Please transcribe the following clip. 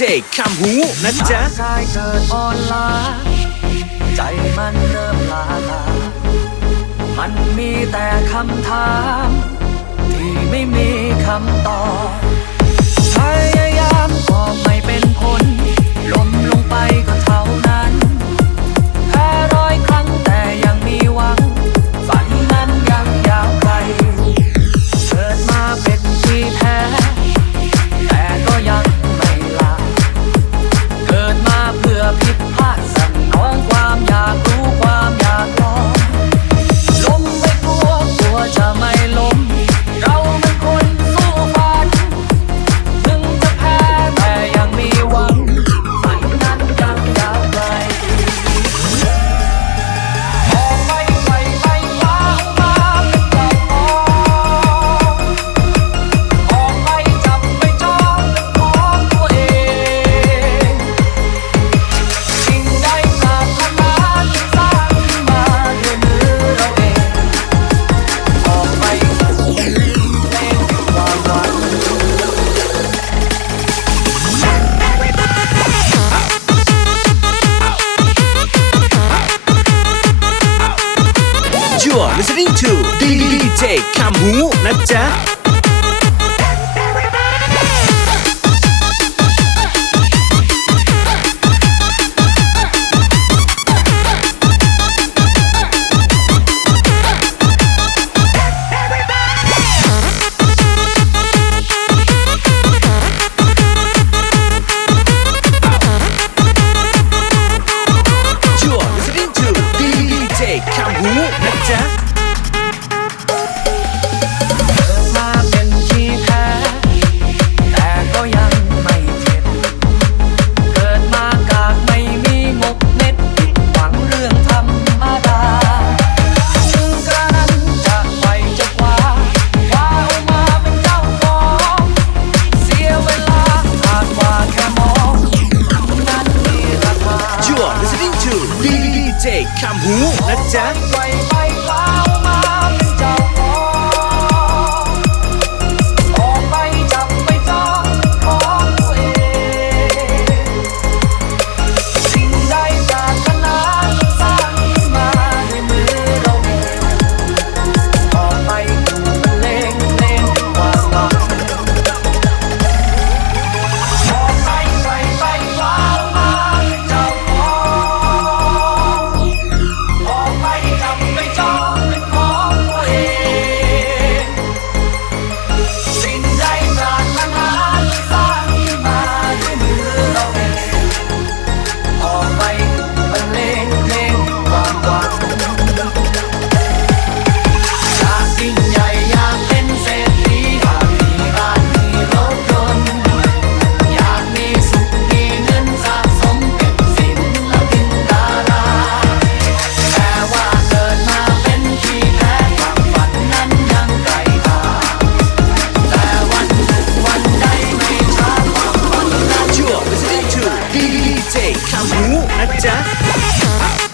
เจคำหูนะจ๊ะกายเกิดอ่อนล้าใจมันเริ่มลาลา มันมีแต่คำถาม ที่ไม่มีคำตอบ DJ 卡姆，那家。 ดีเจคำหูนะจ๊ะ เฮ้ยข้าวหมูนะจ๊ะ